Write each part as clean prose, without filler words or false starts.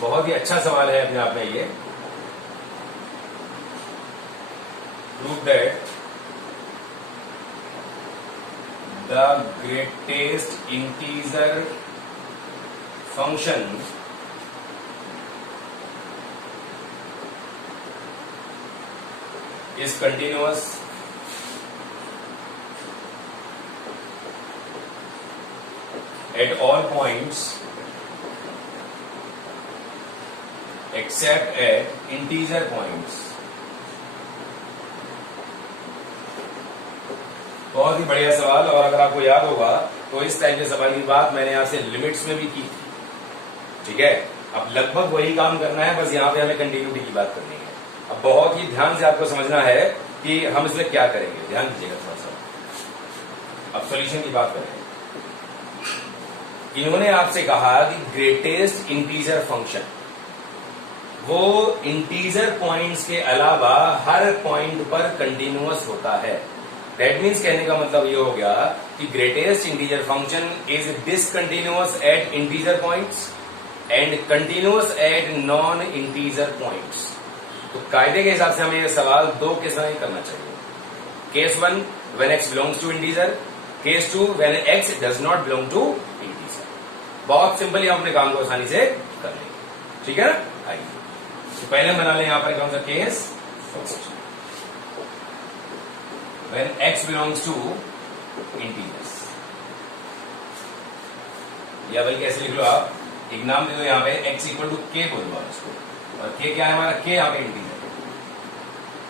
बहुत ही अच्छा सवाल है अपने आप में ये। Prove that the greatest integer function is continuous at all points except at integer points। बहुत ही बढ़िया सवाल। और अगर आपको याद होगा तो इस टाइप के सवाल की बात मैंने आपसे लिमिट्स में भी की थी, ठीक है। अब लगभग वही काम करना है, बस यहां पे हमें कंटिन्यूटी की बात करनी है। अब बहुत ही ध्यान से आपको समझना है कि हम इसमें क्या करेंगे, ध्यान दीजिएगा थोड़ा सा। अब सॉल्यूशन की बात करें। इन्होंने आपसे कहा कि ग्रेटेस्ट इंटीजर फंक्शन वो इंटीजर पॉइंट्स के अलावा हर पॉइंट पर कंटिन्यूअस होता है। दैट मीन्स कहने का मतलब ये हो गया कि greatest integer function is discontinuous at integer points and continuous at non integer points. तो कायदे के हिसाब से हमें यह सवाल दो केस में करना चाहिए। Case 1 when x belongs to integer, case 2 when x does not belong to integer. बहुत सिंपली हम अपने काम को आसानी से कर लेंगे, ठीक है ना। आइए तो पहले बना लें यहां पर कौन सा case, when x belongs to integers, या बल्कि ऐसे लिख लो आप, एक नाम दे दो यहां पे x इक्वल टू k बोल दो इसको। और k क्या है हमारा, k यहाँ पे इंटीजर,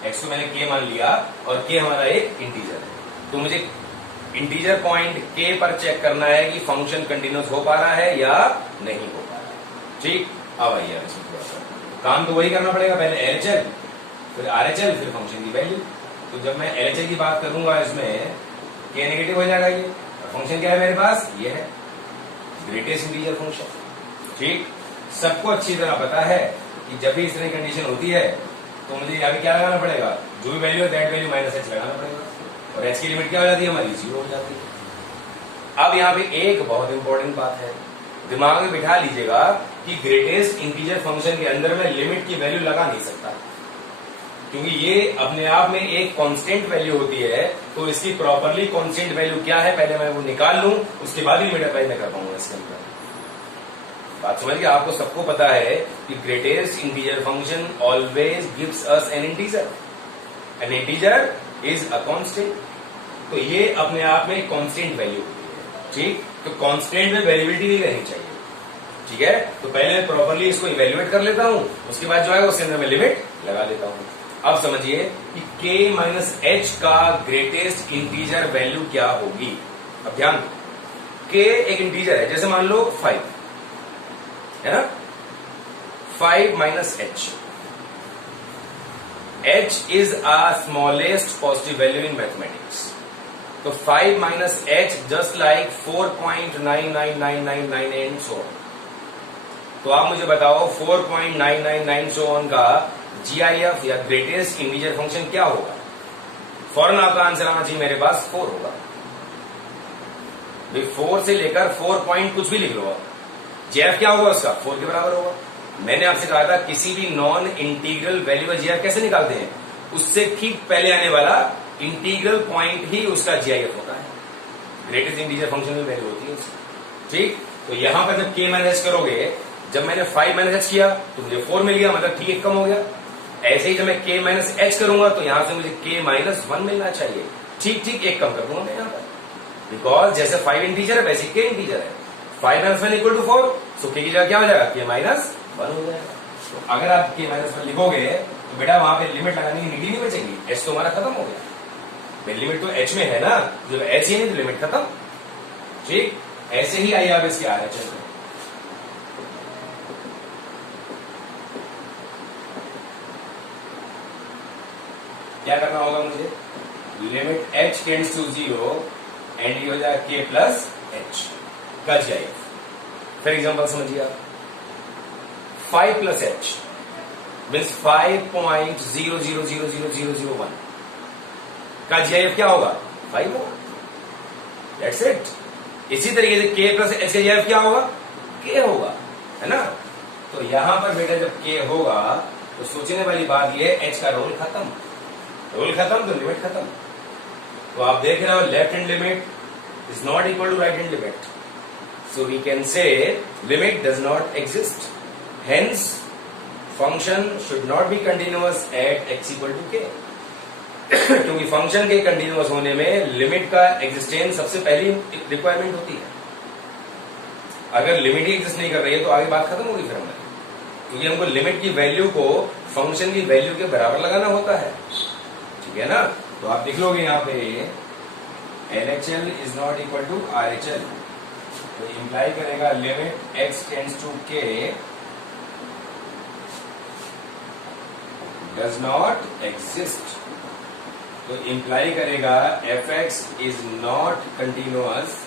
x को मैंने k मान लिया और k हमारा एक इंटीजर है। तो मुझे इंटीजर पॉइंट k पर चेक करना है कि फंक्शन कंटिन्यूस हो पा रहा है या नहीं हो पा रहा है, ठीक। अब आइए इसमें थोड़ा सा काम तो वही करना पड़ेगा, पहले LHL फिर RHL फिर फंक्शन की वैल्यू। तो जब मैं LHL की बात करूंगा इसमें k नेगेटिव हो जाएगा ये, फंक्शन क्या है मेरे पास, ये है ग्रेटेस्ट इंटीजर फंक्शन, ठीक। सबको अच्छी तरह पता है कि जब भी इस तरह की कंडीशन होती है तो मुझे यहाँ पे क्या लगाना पड़ेगा, जो भी वैल्यू है दैट वैल्यू माइनस h लगाना पड़ेगा, और h की लिमिट क्या हो जाती है हमारी, 0 हो जाती है। अब यहाँ पे एक बहुत इंपॉर्टेंट बात है, दिमाग में बिठा लीजिएगा कि ग्रेटेस्ट इंटीजर फंक्शन के अंदर में लिमिट की वैल्यू लगा नहीं सकता, क्योंकि ये अपने आप में एक कांस्टेंट वैल्यू होती है। तो इसकी प्रॉपरली कांस्टेंट वैल्यू क्या है पहले मैं वो निकाल लूं, उसके बाद ही लिमिट अप्लाई मैं कर पाऊंगा इसके अंदर। बात समझ गए, आपको सबको पता है कि greatest integer function always gives us N integer is a constant. तो ये अपने आप में कांस्टेंट वैल्यू होती है, ठीक। तो कांस्टेंट में वेरिएबिलिटी नहीं रहनी चाहिए, ठीक है। तो पहले प्रॉपरली इसको इवेल्युएट कर लेता हूं, उसके बाद जो है उसके अंदर मैं लिमिट लगा लेता हूं। अब समझिए कि k माइनस h का ग्रेटेस्ट इंटीजर वैल्यू क्या होगी। अब ध्यान दो, k एक इंटीजर है, जैसे मान लो 5 है ना, 5 minus h, h is a smallest positive value in mathematics. तो 5 minus h just like 4.999999 and so on. तो आप मुझे बताओ 4.999 सो ऑन का GIF या ग्रेटेस्ट इंटीजर फंक्शन क्या होगा। फौरन आपका आंसर आना चाहिए मेरे पास 4 होगा। 4 से लेकर 4 पॉइंट कुछ भी लिख लो, GIF क्या होगा उसका, 4 के बराबर होगा। मैंने आपसे कहा था किसी भी नॉन इंटीग्रल वैल्यू का GIF कैसे निकालते हैं, उससे ठीक पहले आने वाला इंटीग्रल पॉइंट ही उसका GIF होता है। ग्रेटेस्ट इंटीजर फंक्शन में वैल्यू होती है उसकी, ठीक। तो यहां पर जब k माइनस h करोगे, जब मैंने 5 माइनस h किया तो मुझे 4 मिल गया, मतलब ठीक एक कम हो गया। ऐसे ही जब मैं k माइनस h करूंगा तो यहां से मुझे k माइनस 1 मिलना चाहिए, ठीक एक कम कर दूंगा मैं यहां पर, बिकॉज जैसे 5 इंटीजर है वैसे k इंटीजर है। 5 minus 1 equal to 4, so k की जगह क्या हो जाएगा, k माइनस 1 हो जाएगा। तो अगर आप k माइनस 1 लिखोगे तो बेटा वहां पे लिमिट लगाने की नीति नहीं बचेगी, h तो हमारा खत्म हो गया। लिमिट तो h में है ना, जब h ही नहीं तो लिमिट खत्म, ठीक। ऐसे ही आइए आप इसके RHL में, क्या करना होगा मुझे, limit h tends to 0 and ये हो जाएगा k प्लस h का GIF। फॉर एग्जाम्पल समझिए आप, 5 प्लस h मीन्स 5.00000001 का GIF क्या होगा, 5 होगा। That's it. इसी तरीके से k प्लस h का GIF क्या होगा, k होगा, है ना। तो यहां पर बेटा जब k होगा तो सोचने वाली बात ये है h का रोल खत्म तो लिमिट खत्म। तो आप देख रहे हो left hand limit is not equal to right hand limit, so we can say limit does not exist, hence function should not be continuous at x equal to k। क्योंकि function के continuous होने में limit का existence सबसे पहली requirement होती है। अगर लिमिट ही एग्जिस्ट नहीं कर रही है तो आगे बात खत्म होगी फिर हमारी, क्योंकि हमको लिमिट की वैल्यू को फंक्शन की वैल्यू के बराबर लगाना होता है, ठीक है ना। तो आप लिख लोगे यहाँ पे LHL is not equal to RHL, तो इंप्लाई करेगा limit x tends to k does not exist, तो इंप्लाई करेगा fx is not continuous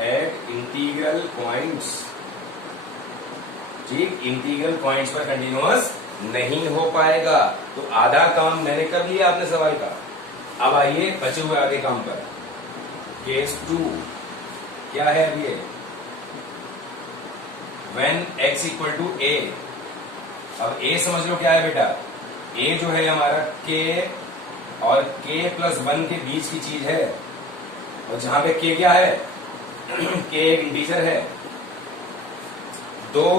at integral points. ठीक, इंटीग्रल पॉइंट्स पर कंटिन्यूअस नहीं हो पाएगा। तो आधा काम मैंने कर लिया आपने सवाल का। अब आइए बचे हुए आगे काम पर। केस 2 क्या है अब ये, when x equal to a। अब a समझ लो क्या है बेटा, a जो है हमारा k और k प्लस 1 के बीच की चीज है, और जहां पे k क्या है k एक इंटीजर है। दो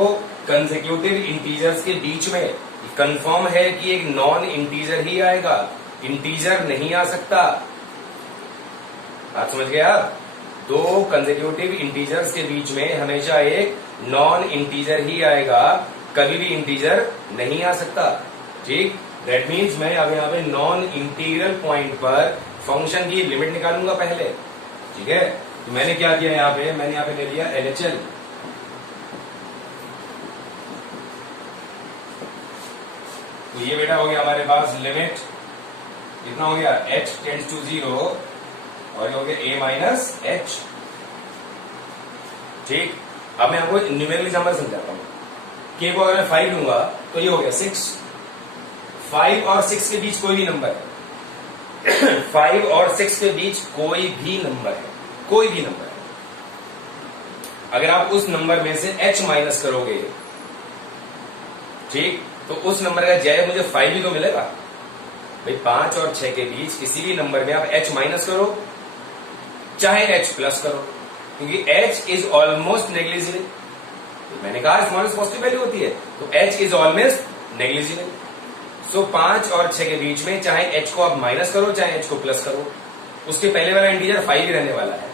कंसेक्यूटिव इंटीजर्स के बीच में कंफर्म है कि एक नॉन इंटीजर ही आएगा, इंटीजर नहीं आ सकता। बात समझ गया? दो कंसेक्यूटिव इंटीजर्स के बीच में हमेशा एक नॉन इंटीजर ही आएगा, कभी भी इंटीजर नहीं आ सकता। ठीक, दैट मीन्स मैं अब यहाँ पे नॉन इंटीग्रल पॉइंट पर फंक्शन की लिमिट निकालूंगा पहले। ठीक है, तो मैंने क्या किया यहाँ पे, मैंने यहाँ पे ले लिया LHL। तो ये बेटा हो गया हमारे पास लिमिट कितना हो गया, h टेंड्स टू 0 और ये हो गया a माइनस h। ठीक, अब मैं आपको न्यूमेरिकल एग्जांपल समझाता हूं। k को अगर मैं 5 लूंगा तो ये हो गया 6। 5 और 6 के बीच कोई भी नंबर है 5 और 6 के बीच कोई भी नंबर है, कोई भी नंबर है। अगर आप उस नंबर में से h माइनस करोगे, ठीक, तो उस नंबर का जय मुझे 5 ही तो मिलेगा भाई। 5 और 6 के बीच किसी भी नंबर में आप h माइनस करो चाहे h प्लस करो, क्योंकि h इज ऑलमोस्ट नेग्लिजिबल। मैंने कहा स्मॉलेस्ट पॉजिटिव वैल्यू होती है, तो h इज ऑलमोस्ट नेग्लिजिबल। सो 5 और 6 के बीच में चाहे h को आप माइनस करो चाहे h को प्लस करो, उसके पहले वाला इंटीजर 5 ही रहने वाला है।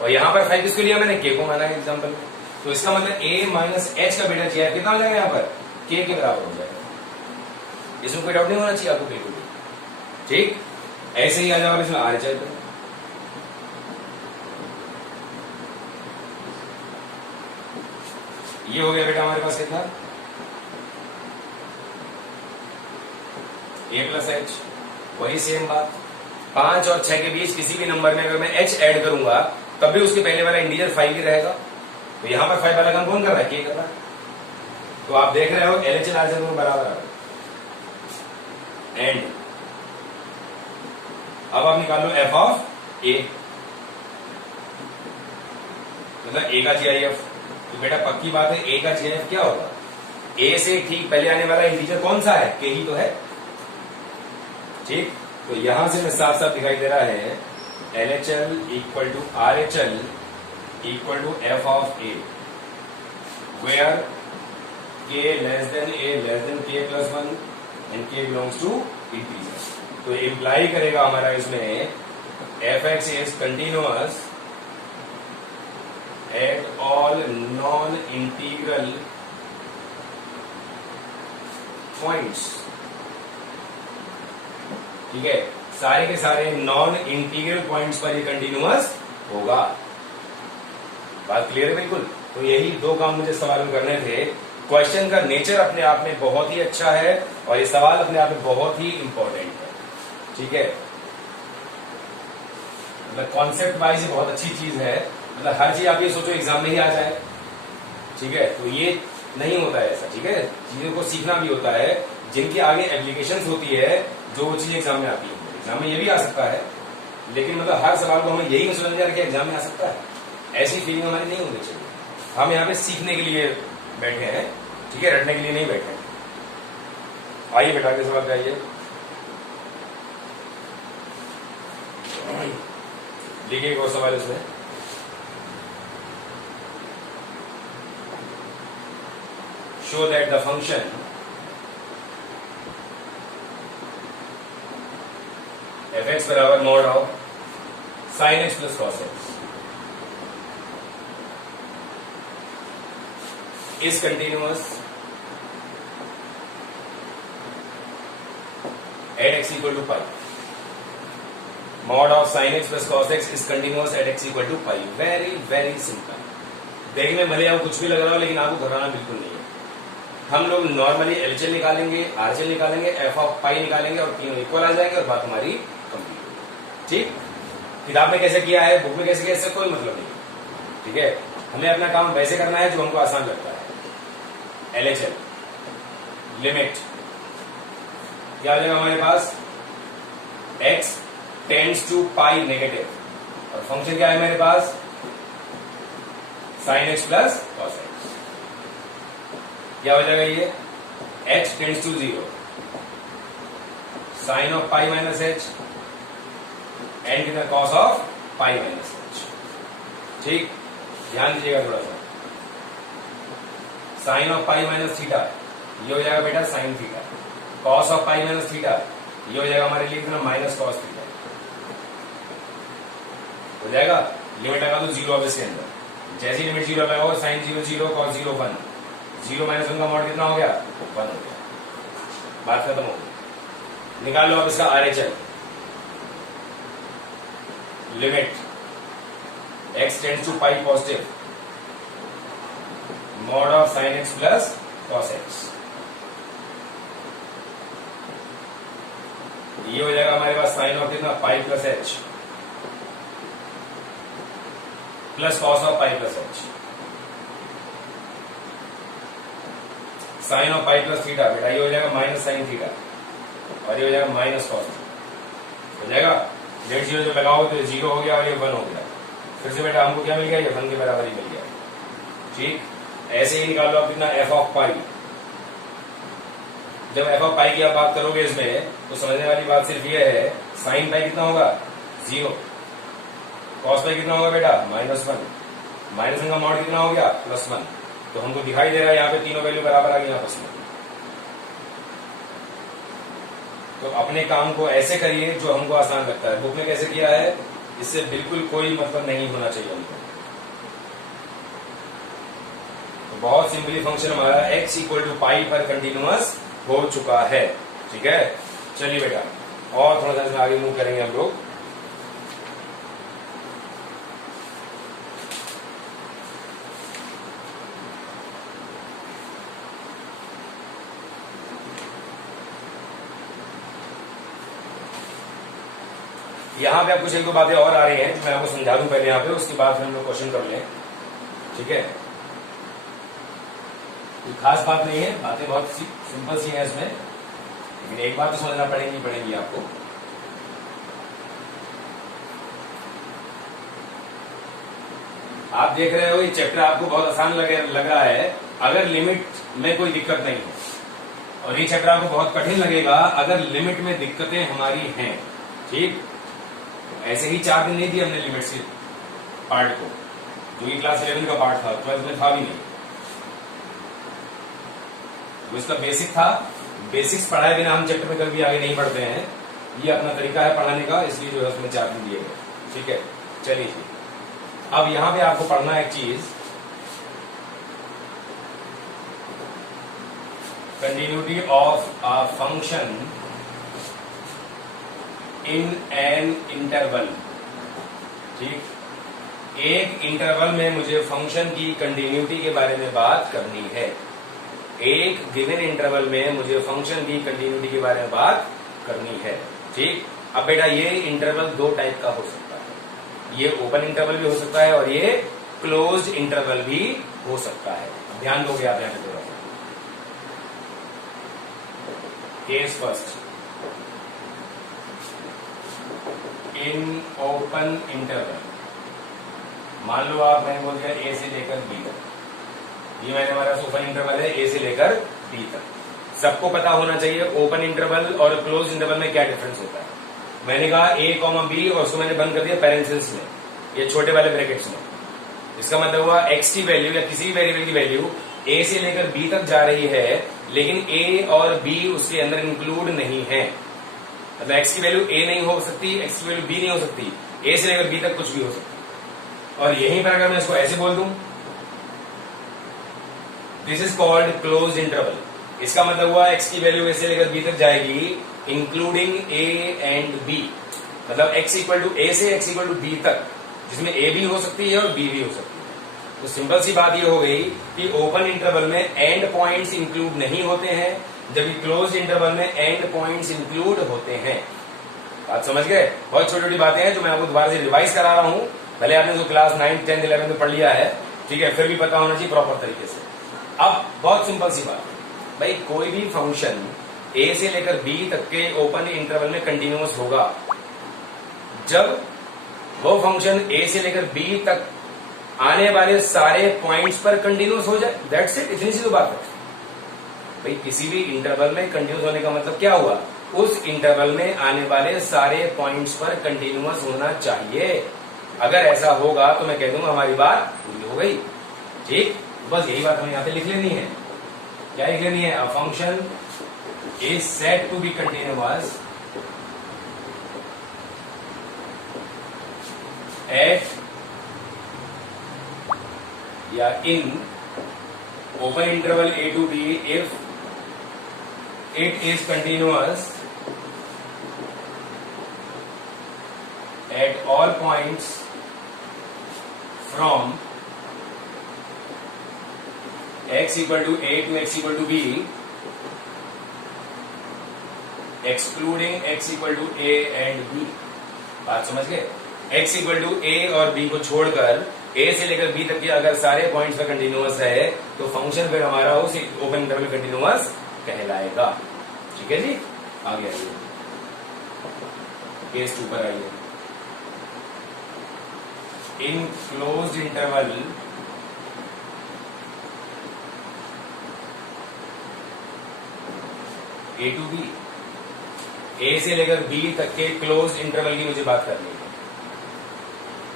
और यहां पर 5 किसको लिया मैंने, k को माना है एग्जाम्पल में। तो इसका मतलब a माइनस h का बेटा चाहिए कितना हो जाएगा, यहाँ पर k के बराबर हो जाएगा। इसमें कोई डाउट नहीं होना चाहिए आपको बिल्कुल भी। ठीक, ऐसे ही आ जाओ इसमें RHL पे। ये हो गया बेटा हमारे पास कितना, a प्लस h। वही सेम बात, 5 और 6 के बीच किसी भी नंबर में अगर मैं h ऐड करूंगा तब भी उसके पहले वाला इंटीजर 5 ही रहेगा। तो यहां पर 5 वाला काम कौन कर रहा है, k कर रहा है। तो आप देख रहे हो LHL RHL दोनों बराबर आ रहा है। एंड अब आप निकाल लो f ऑफ a, मतलब a का GIF। तो बेटा पक्की बात है a का GIF क्या होगा, a से ठीक पहले आने वाला इंटीजर कौन सा है, k ही तो है। ठीक, तो यहां से मैं साफ साफ दिखाई दे रहा है LHL equal to RHL equal to f of a, where k less than a less than k plus 1 and k belongs to integer. तो इंप्लाई करेगा हमारा इसमें fx is continuous at all non integral points. ठीक है, सारे के सारे non integral points पर ये कंटिन्यूअस होगा। बात क्लियर है बिल्कुल। तो यही दो काम मुझे सवाल में करने थे। क्वेश्चन का नेचर अपने आप में बहुत ही अच्छा है और ये सवाल अपने आप में बहुत ही इंपॉर्टेंट है। ठीक है, मतलब कॉन्सेप्ट वाइज बहुत अच्छी चीज है। मतलब हर चीज आप ये सोचो एग्जाम में ही आ जाए, ठीक है, तो ये नहीं होता है ऐसा। ठीक है, चीजों को सीखना भी होता है, जिनकी आगे एप्लीकेशंस होती है, जो वो चीज एग्जाम में आती है। एग्जाम में ये भी आ सकता है, लेकिन मतलब हर सवाल को हमें यही नहीं समझ में कि एग्जाम में आ सकता है, ऐसी फीलिंग हमारी नहीं होनी चाहिए। हम यहाँ पे सीखने के लिए बैठे हैं, ठीक है, रटने के लिए नहीं बैठे हैं। आइए बेटा के सवाल जाइए, देखिए एक और सवाल इसमें। Show that the function f x बराबर mod of sine x plus cos x is continuous at x equal to pi. Mod of sine x plus cos x is continuous at x equal to pi. Very very simple. देखने में भले आपको कुछ भी लग रहा हो, लेकिन आपको घबराना बिल्कुल नहीं है। हम लोग नॉर्मली एलएचएल निकालेंगे, आरएचएल निकालेंगे, एफ ऑफ पाई निकालेंगे और तीनों इक्वल आ जाएंगे और बात हमारी कंप्लीट होगी। ठीक, किताब में कैसे किया है, बुक में कैसे किया, इससे कोई मतलब नहीं। ठीक है, हमें अपना काम वैसे करना है जो हमको आसान लगता है। एलएचएल लिमिट क्या हो जाएगा हमारे पास, x tends to pi negative, और फंक्शन क्या है मेरे पास, sine x plus cos x. क्या हो जाएगा ये, x tends to 0, sine of pi minus h and in the cos of pi minus h. ठीक, ध्यान दीजिएगा थोड़ा सा। Sine of pi minus theta ये हो जाएगा बेटा sine theta. Cos of pi minus theta ये हो जाएगा हमारे लिए कितना, माइनस कॉस थीटा हो जाएगा। लिमिट लगा दो 0 अब इसके अंदर, जैसी लिमिट 0 लगाओ, साइन 0 0 कॉस 0 1, 0 माइनस 1 का मॉड कितना हो गया, 1 हो गया, बात खत्म हो गई। निकाल लो अब इसका RHL. Limit x tends to pi positive, mod of sine x plus cos x, ये हो जाएगा हमारे पास साइन ऑफ कितना, pi plus h plus cos of pi plus h, sine of pi plus theta बेटा ये हो जाएगा माइनस साइन थीटा, और ये हो जाएगा माइनस कॉस हो जाएगा। डेढ़ 0 जो लगाओ तो 0 हो गया और ये 1 हो गया। फिर से बेटा हमको क्या मिल गया, ये 1 के बराबर ही मिल गया। ठीक, ऐसे ही निकाल लो आप कितना, एफ ऑफ पाई। जब एफ ऑफ पाई की आप बात करोगे इसमें, तो समझने वाली बात सिर्फ ये है, साइन पाई कितना होगा 0, कॉस पाई कितना होगा बेटा -1, -1 का मॉड कितना हो गया +1। तो हमको दिखाई दे रहा है यहाँ पे तीनों वैल्यू बराबर आ गई आपस में। तो अपने काम को ऐसे करिए जो हमको आसान लगता है। बुक में कैसे किया है, इससे बिल्कुल कोई मतलब नहीं होना चाहिए हमको। तो बहुत सिंपली फंक्शन हमारा x इक्वल टू पाई पर कंटिन्यूअस हो चुका है। ठीक है, चलिए बेटा और थोड़ा सा इसमें आगे मूव करेंगे हम लोग। यहां पे आप कुछ एक दो बातें और आ रही हैं, मैं आपको समझा दूं पहले यहाँ पे, उसके बाद फिर हम लोग क्वेश्चन कर लें। ठीक है, कोई खास बात नहीं है, बातें बहुत सिंपल सी हैं इसमें, लेकिन एक बात तो समझना पड़ेगी आपको। आप देख रहे हो ये चैप्टर आपको बहुत आसान लग रहा है अगर लिमिट में कोई दिक्कत नहीं हो, और ये चैप्टर आपको बहुत कठिन लगेगा अगर लिमिट में दिक्कतें हमारी हैं। ठीक, ऐसे ही 4 दिन नहीं दिए हमने लिमिट से पार्ट को, जो कि क्लास 11 का पार्ट था, 12th में था भी नहीं। वो इसका बेसिक था, बेसिक्स पढ़ाए बिना हम चैप्टर में कभी आगे नहीं बढ़ते हैं। ये अपना तरीका है पढ़ाने का, इसलिए जो है उसमें 4 दिन दिए गए। ठीक है, चलिए अब यहां पे आपको पढ़ना एक चीज, continuity of a function in an interval. ठीक, एक इंटरवल में मुझे फंक्शन की कंटिन्यूटी के बारे में बात करनी है। एक गिवन इंटरवल में मुझे फंक्शन की कंटिन्यूटी के बारे में बात करनी है। ठीक, अब बेटा ये इंटरवल 2 टाइप का हो सकता है, ये ओपन इंटरवल भी हो सकता है और ये क्लोज्ड इंटरवल भी हो सकता है। ध्यान दोगे आप यहां पे थोड़ा सा। Case first, in open interval, मान लो आप मैंने बोल दिया ए से लेकर बी तक, ये मैंने हमारा ओपन इंटरवल है ए से लेकर बी तक। सबको पता होना चाहिए ओपन इंटरवल और क्लोज इंटरवल में क्या डिफरेंस होता है। मैंने कहा ए कॉमा बी और उसको मैंने बंद कर दिया पैरेंथेसिस में, ये छोटे वाले ब्रैकेट्स में। इसका मतलब हुआ एक्स की वैल्यू या किसी भी वेरिएबल की वैल्यू ए से लेकर बी तक जा रही है, लेकिन ए और बी उसके अंदर इंक्लूड नहीं है। मतलब एक्स की वैल्यू ए नहीं हो सकती, एक्स की वैल्यू बी नहीं हो सकती, ए से लेकर बी तक कुछ भी हो सकता है। और यहीं पर अगर मैं इसको ऐसे बोल दूं, this is called close interval. इसका मतलब हुआ एक्स की वैल्यू ए से लेकर बी तक जाएगी इंक्लूडिंग ए एंड बी। मतलब एक्स इक्वल टू ए से एक्स इक्वल टू बी तक, जिसमें ए भी हो सकती है और बी भी हो सकती है। तो सिंपल सी बात ये हो गई कि ओपन इंटरवल में एंड पॉइंट्स इंक्लूड नहीं होते हैं, जबकि क्लोज इंटरवल में एंड पॉइंट्स इंक्लूड होते हैं। बात समझ गए? बहुत छोटी छोटी बातें हैं जो मैं आपको दोबारा से रिवाइज करा रहा हूं। भले आपने जो क्लास 9, 10, 11 में पढ़ लिया है, ठीक है, फिर भी पता होना चाहिए प्रॉपर तरीके से। अब बहुत सिंपल सी बात, भाई कोई भी फंक्शन ए से लेकर बी तक के ओपन इंटरवल में कंटिन्यूअस होगा जब वो फंक्शन ए से लेकर बी तक आने वाले सारे पॉइंट्स पर कंटिन्यूअस हो जाए। दैट्स इट, इतनी सी तो बात है। भाई किसी भी इंटरवल में कंटिन्यूअस होने का मतलब क्या हुआ? उस इंटरवल में आने वाले सारे पॉइंट्स पर कंटिन्यूअस होना चाहिए। अगर ऐसा होगा तो मैं कह दूंगा हमारी बात पूरी हो गई। ठीक, बस यही बात हमें यहां पे लिख लेनी है। क्या लिख लेनी है? A function is said to be continuous at या in open interval a to b if it is continuous at all points from x equal to a to x equal to b excluding x equal to a and b। बात समझ गए? x equal to a और b को छोड़कर a से लेकर b तक के अगर सारे पॉइंट्स पर कंटिन्यूअस है तो फंक्शन फिर हमारा उस ओपन इंटरवल कंटिन्यूअस कहलाएगा। ठीक है जी, आगे आइए, केस 2 पर आइए। In closed interval a to b, a से लेकर b तक के क्लोज्ड इंटरवल की मुझे बात करनी है।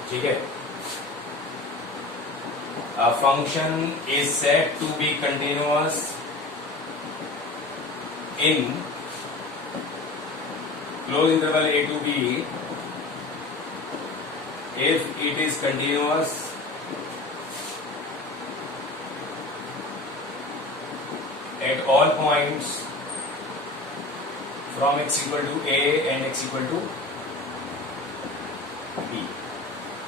ठीक है, a function is said to be continuous in closed interval a to b if it is continuous at all points from x equal to a and x equal to b।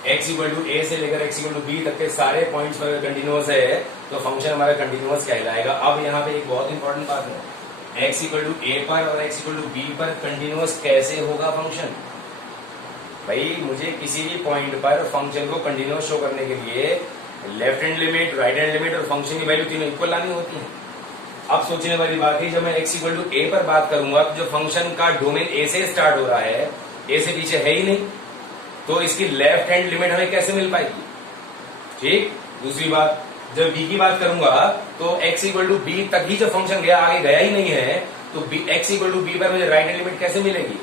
x equal to a से लेकर x equal to B तक के सारे points पर continuous है तो function हमारा continuous कहलाएगा। अब यहाँ पे एक बहुत इंपॉर्टेंट बात है, x इक्वल टू ए पर और x इक्वल टू बी पर कंटिन्यूअस कैसे होगा फंक्शन? भाई मुझे किसी भी पॉइंट पर फंक्शन को कंटिन्यूअस शो करने के लिए left hand limit, right hand limit और फंक्शन की वैल्यू तीनों इक्वल लानी होती है। अब सोचने वाली बात है, जब मैं x इक्वल टू ए पर बात करूंगा तो जो फंक्शन का डोमेन ए से स्टार्ट हो रहा है, ए से पीछे है ही नहीं, तो इसकी लेफ्ट हैंड लिमिट हमें कैसे मिल पाएगी? ठीक, दूसरी बात, जब b की बात करूंगा तो x इक्वल टू बी तक ही जब फंक्शन गया, आगे गया ही नहीं है, तो x इक्वल टू बी पर मुझे राइट हैंड लिमिट कैसे मिलेगी?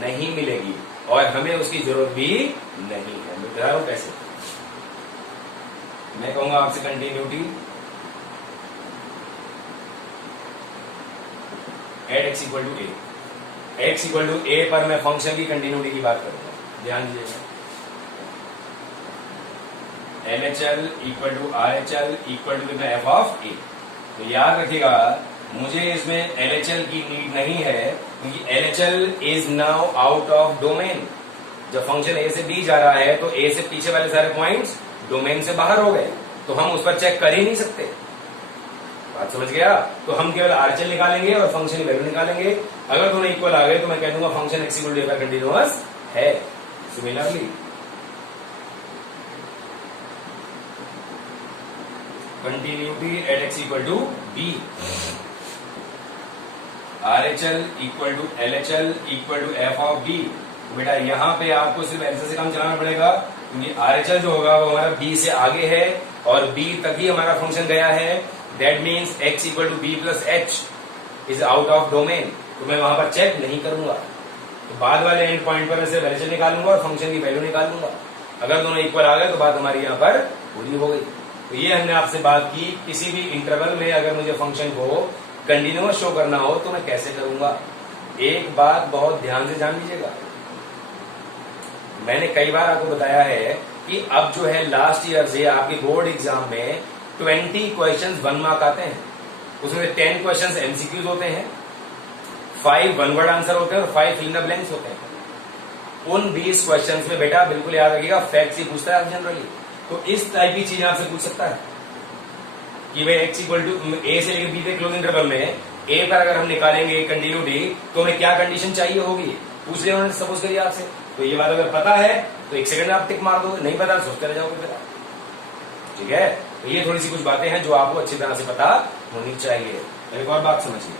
नहीं मिलेगी, और हमें उसकी जरूरत भी नहीं है। मैं बता रहा हूं कैसे। मैं कहूंगा आपसे continuity at x equal to a. x equal to a पर मैं फंक्शन की कंटिन्यूटी की बात करूंगा, ध्यान दीजिएगा। LHL equal to RHL equal to f of a. तो याद रखिएगा, मुझे इसमें LHL की नीड नहीं है क्योंकि LHL is now out of domain. जब फंक्शन ए से बी जा रहा है तो ए से पीछे वाले सारे पॉइंट्स डोमेन से बाहर हो गए, तो हम उस पर चेक कर ही नहीं सकते। बात समझ गया? तो हम केवल RHL निकालेंगे और फंक्शन की वैल्यू निकालेंगे। अगर दोनों इक्वल आ गए तो मैं कह दूंगा function x equal to a पर कंटिन्यूअस है। Similarly continuity at x equal to b, RHL equal to LHL equal to f of b. बेटा यहां पे आपको सिर्फ ऐसे से काम चलाना पड़ेगा, क्योंकि RHL जो होगा वो हमारा b से आगे है और b तक ही हमारा फंक्शन गया है। That means x equal to b plus h is out of domain, तो मैं वहां पर चेक नहीं करूंगा। तो बाद वाले एंड पॉइंट पर ऐसे वैल्यू निकालूंगा और फंक्शन की वैल्यू निकालूंगा। अगर दोनों इक्वल आ गए तो बात हमारी यहाँ पर पूरी हो गई। तो ये हमने आपसे बात की, किसी भी इंटरवल में अगर मुझे फंक्शन को कंटिन्यूअस शो करना हो तो मैं कैसे करूंगा। एक बात बहुत ध्यान से जान लीजिएगा, मैंने कई बार आपको बताया है कि अब जो है लास्ट ईयर से आपके बोर्ड एग्जाम में 20 क्वेश्चंस 1 मार्क आते हैं। उसमें 10 क्वेश्चंस एमसीक्यूज होते हैं, 5 वन वर्ड आंसर होते हैं और 5 फिल इन द ब्लैंक्स होते हैं। उन 20 क्वेश्चंस में बेटा बिल्कुल याद रखिएगा फैक्ट्स ही पूछता है जनरली। तो इस टाइप की चीज आपसे पूछ सकता है कि भाई x इक्वल टू ए से लेकर बी तक क्लोज इंटरवल में ए पर अगर हम निकालेंगे कंटिन्यूटी तो हमें क्या कंडीशन चाहिए होगी, पूछ लिया उन्होंने सपोज करिए आपसे। तो ये बात अगर पता है तो 1 सेकंड में आप टिक मार दोगे, नहीं पता तो सोचते रह जाओगे फिर आप। ठीक है, तो ये थोड़ी सी कुछ बातें हैं जो आपको अच्छी तरह से पता होनी चाहिए। एक और बात समझिए,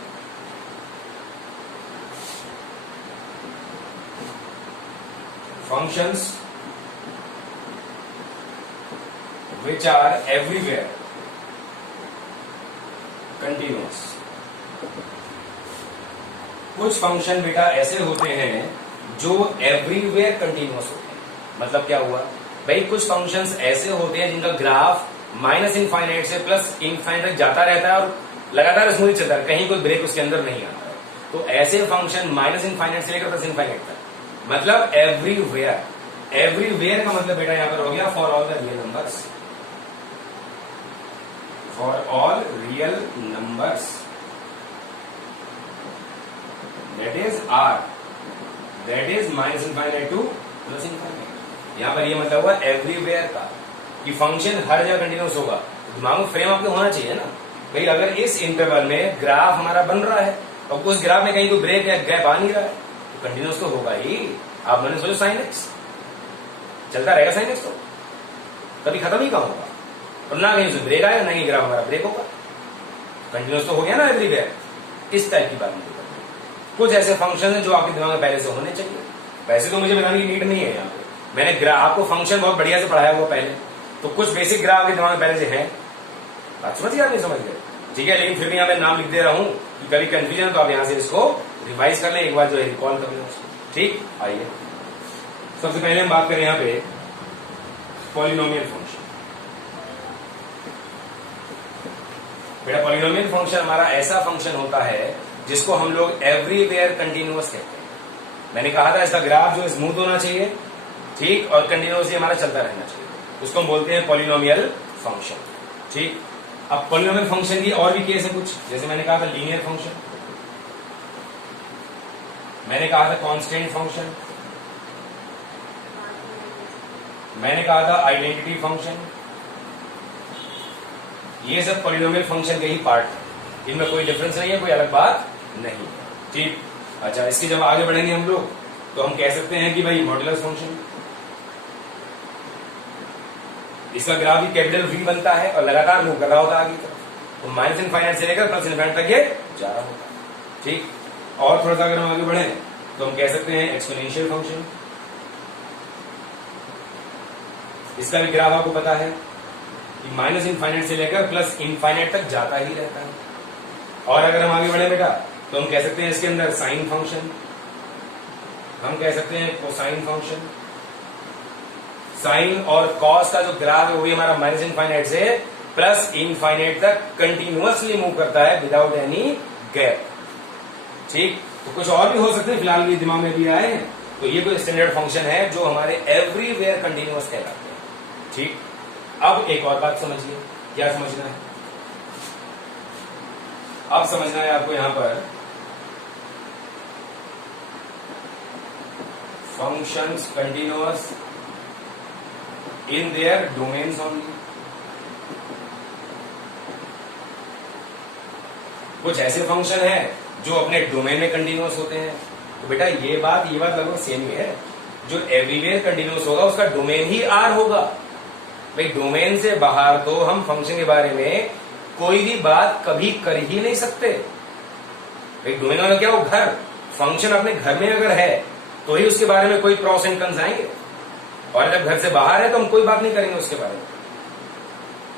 functions which are everywhere continuous। कुछ फंक्शन बेटा ऐसे होते हैं जो एवरीवेयर कंटिन्यूअस होते हैं। मतलब क्या हुआ भाई, कुछ फंक्शंस ऐसे होते हैं जिनका ग्राफ माइनस इनफाइनाइट से प्लस इनफाइनाइट तक जाता रहता है और लगातार स्मूथ चलता है, कहीं कोई ब्रेक उसके अंदर नहीं आता है। तो ऐसे फंक्शन माइनस इनफाइनाइट से लेकर प्लस इनफाइनाइट तक, मतलब एवरीवेयर। एवरीवेयर का मतलब बेटा यहां पर हो गया for all the real numbers, for all real numbers, that is R, that is minus infinite to plus infinite. यहां पर ये मतलब हुआ एवरीवेयर का कि फंक्शन हर जगह कंटिन्यूअस होगा। तो दिमाग में फ्रेम आपके होना चाहिए ना भाई, अगर इस इंटरवल में ग्राफ हमारा बन रहा है और उस ग्राफ में कहीं कोई ब्रेक या गैप आ नहीं रहा है तो कंटिन्यूअस तो होगा ही। आप मैंने सोचो साइन एक्स चलता रहेगा, साइन एक्स तो कभी खत्म ही कहाँ होगा, और ना कहीं उसमें ब्रेक आएगा ना ही ग्राफ हमारा ब्रेक होगा, कंटिन्यूअस तो हो गया ना एवरीवेयर। इस टाइप की बात मुझे करनी। कुछ ऐसे फंक्शन है जो आपके दिमाग में पहले से होने चाहिए। वैसे तो मुझे बताने की नीड नहीं है, यहाँ पे मैंने आपको फंक्शन बहुत बढ़िया से पढ़ाया हुआ पहले, तो कुछ बेसिक ग्राफ आपके दिमाग में पहले से है। बात समझ गया, नहीं समझ गए? ठीक है, लेकिन फिर भी यहाँ मैं नाम लिख दे रहा हूं कि कभी कंफ्यूजन तो आप यहाँ से इसको रिवाइज कर लें, एक बार जो है रिकॉल कर लें उसको। ठीक, आइए सबसे पहले हम बात करें यहाँ पे पॉलिनोमियल फंक्शन। बेटा पॉलिनोमियल फंक्शन हमारा ऐसा फंक्शन होता है जिसको हम लोग एवरीवेयर कंटिन्यूअस कहते हैं। मैंने कहा था इसका ग्राफ जो स्मूथ होना चाहिए, ठीक, और कंटिन्यूअसली हमारा चलता रहना चाहिए, उसको हम बोलते हैं पॉलिनोमियल फंक्शन। ठीक, अब पॉलिनोमियल फंक्शन की और भी केस है कुछ, जैसे मैंने कहा था लीनियर फंक्शन, मैंने कहा था कांस्टेंट फंक्शन, मैंने कहा था आइडेंटिटी फंक्शन। ये सब पॉलिनोमियल फंक्शन के ही पार्ट है, इनमें कोई डिफरेंस नहीं है, कोई अलग बात नहीं। ठीक, अच्छा, इसके जब आगे बढ़ेंगे हम लोग तो हम कह सकते हैं कि भाई मॉड्यूलस फंक्शन, इसका ग्राफ भी कैपिटल V बनता है और लगातार मूव कर रहा होता है आगे तक, तो माइनस इनफाइनाइट से लेकर प्लस इनफाइनाइट तक ये जा रहा होता है। ठीक, और थोड़ा सा अगर हम आगे बढ़े तो हम कह सकते हैं एक्सपोनेंशियल फंक्शन। इसका भी ग्राफ आपको पता है कि माइनस इनफाइनाइट से लेकर प्लस इनफाइनाइट तक जाता ही रहता है। और अगर हम आगे बढ़े बेटा तो हम कह सकते हैं इसके अंदर साइन फंक्शन, हम कह सकते हैं कोसाइन फंक्शन। साइन और कॉस का जो ग्राफ है वो भी हमारा माइनस इनफाइनाइट से प्लस इनफाइनाइट तक कंटिन्यूअसली मूव करता है विदाउट एनी गैप। ठीक, तो कुछ और भी हो सकते हैं, फिलहाल ये दिमाग में भी आए हैं। तो ये कोई स्टैंडर्ड फंक्शन है जो हमारे एवरीवेयर कंटिन्यूअस कहलाते हैं। ठीक, अब एक और बात समझिए, क्या समझना है? अब समझना है आपको यहां पर functions continuous in their domains only। कुछ ऐसे फंक्शन है जो अपने डोमेन में कंटिन्यूअस होते हैं। तो बेटा ये बात लगभग सेम ही है, जो एवरीवेयर कंटिन्यूअस होगा उसका डोमेन ही आर होगा। भाई डोमेन से बाहर तो हम फंक्शन के बारे में कोई भी बात कभी कर ही नहीं सकते। भाई डोमेन में क्या हो, घर, फंक्शन अपने घर में अगर है तो ही उसके बारे में कोई प्रॉस एंड कन्स आएंगे। और जब घर से बाहर है तो हम कोई बात नहीं करेंगे उसके बारे में,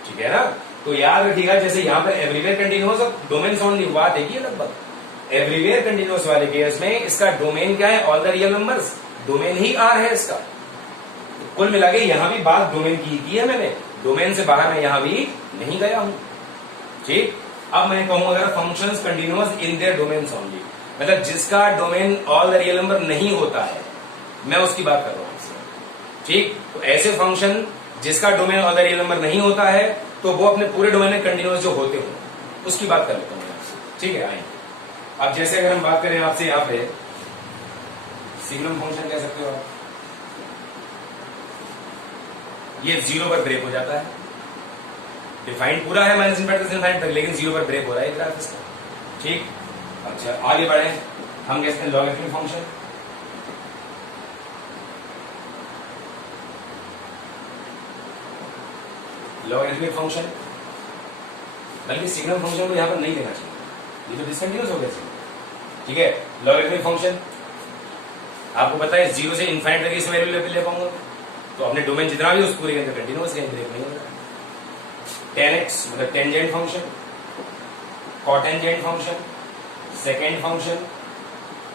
ठीक है ना। तो याद रखिएगा, जैसे यहाँ पर एवरीवेयर कंटिन्यूअस और डोमेन ओनली बात है कि लगभग एवरीवेयर कंटिन्यूअस वाले केस में इसका डोमेन क्या है, all the real numbers, domain ही आर है इसका। तो कुल मिला के यहां भी बात डोमेन की है मैंने, डोमेन से बाहर मैं यहां भी नहीं गया हूं, ठीक। अब मैं कहूं अगर functions continuous in their domains only, मतलब जिसका domain all the real number नहीं होता है, मैं उसकी बात कर रहा हूं आपसे, ठीक। तो ऐसे फंक्शन जिसका domain all the real number नहीं होता है, तो वो अपने पूरे डोमेन में कंटिन्यूअस जो होते हो उसकी बात कर लेता हूं आपसे, ठीक है। आएंगे अब जैसे अगर हम बात करें आपसे यहां पे सिग्नम फंक्शन कह सकते हो आप, ये 0 पर ब्रेक हो जाता है, डिफाइंड पूरा है माइनस इनफाइनाइट तक, लेकिन 0 पर ब्रेक हो रहा है ग्राफ इसका, ठीक। अच्छा आगे बढ़े, हम कहते हैं लॉगरिथमिक फंक्शन। लॉगरिथमिक फंक्शन, बल्कि सिग्नम फंक्शन को यहां पर नहीं देना चाहिए, ये तो डिसकंटिन्यूअस हो गया, ठीक है। लॉगरिथमिक फंक्शन आपको पता है 0 से इनफाइनाइट तक इस वैल्यू ले पाऊंगा, तो अपने डोमेन जितना भी उस पूरे के अंदर कंटिन्यूअस है, ब्रेक नहीं होगा। tan x मतलब tangent function, cotangent function, secant function,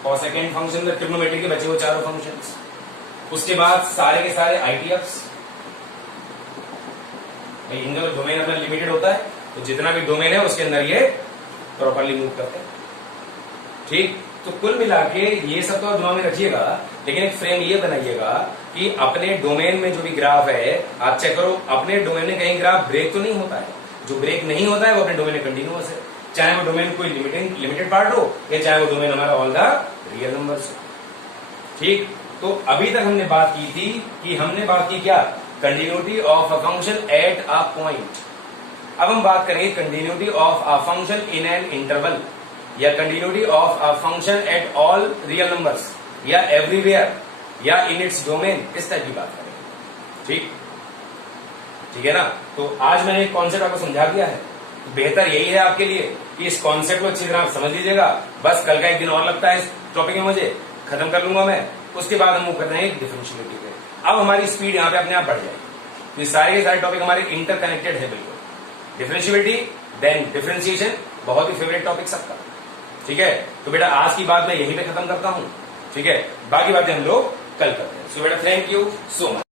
cosecant function, मतलब ट्रिग्नोमेट्री के बचे हुए चारों फंक्शंस। उसके बाद सारे के सारे आईटीएफ्स, इनका तो डोमेन अपना लिमिटेड होता है, तो जितना भी डोमेन है उसके अंदर ये प्रॉपरली मूव करते हैं, ठीक। तो कुल मिला के ये सब तो दिमाग में रखिएगा, लेकिन एक फ्रेम ये बनाइएगा कि अपने डोमेन में जो भी ग्राफ है आप चेक करो, अपने डोमेन में कहीं ग्राफ ब्रेक तो नहीं होता है, जो ब्रेक नहीं होता है वो अपने डोमेन में कंटिन्यूअस है, चाहे वो डोमेन कोई लिमिटेड पार्ट हो या चाहे वो डोमेन हमारा ऑल द रियल नंबर्स हो, ठीक। तो अभी तक हमने बात की थी कि हमने बात की क्या, continuity of a function at a point. अब हम बात करेंगे continuity of a function in an interval, या continuity of a function at all real numbers, या एवरीवेयर, या इन इट्स डोमेन, इस टाइप की बात करेंगे, ठीक, ठीक है ना। तो आज मैंने एक कॉन्सेप्ट आपको समझा दिया है, बेहतर यही है आपके लिए कि इस कॉन्सेप्ट को अच्छी तरह आप समझ लीजिएगा। बस कल का एक दिन और लगता है इस टॉपिक में, मुझे खत्म कर लूंगा मैं, उसके बाद हम मूव करते हैं डिफरेंशियलिटी पे। अब हमारी स्पीड यहाँ पे अपने आप बढ़ जाएगी, ये सारे के सारे टॉपिक हमारे इंटरकनेक्टेड है बिल्कुल। डिफरेंशियलिटी देन डिफरेंशिएशन, बहुत ही फेवरेट टॉपिक सबका, ठीक है। तो बेटा आज की बात मैं यहीं पे खत्म करता हूं, ठीक है, बाकी बातें हम लोग कल करते हैं। सो बेटा थैंक यू सो मच।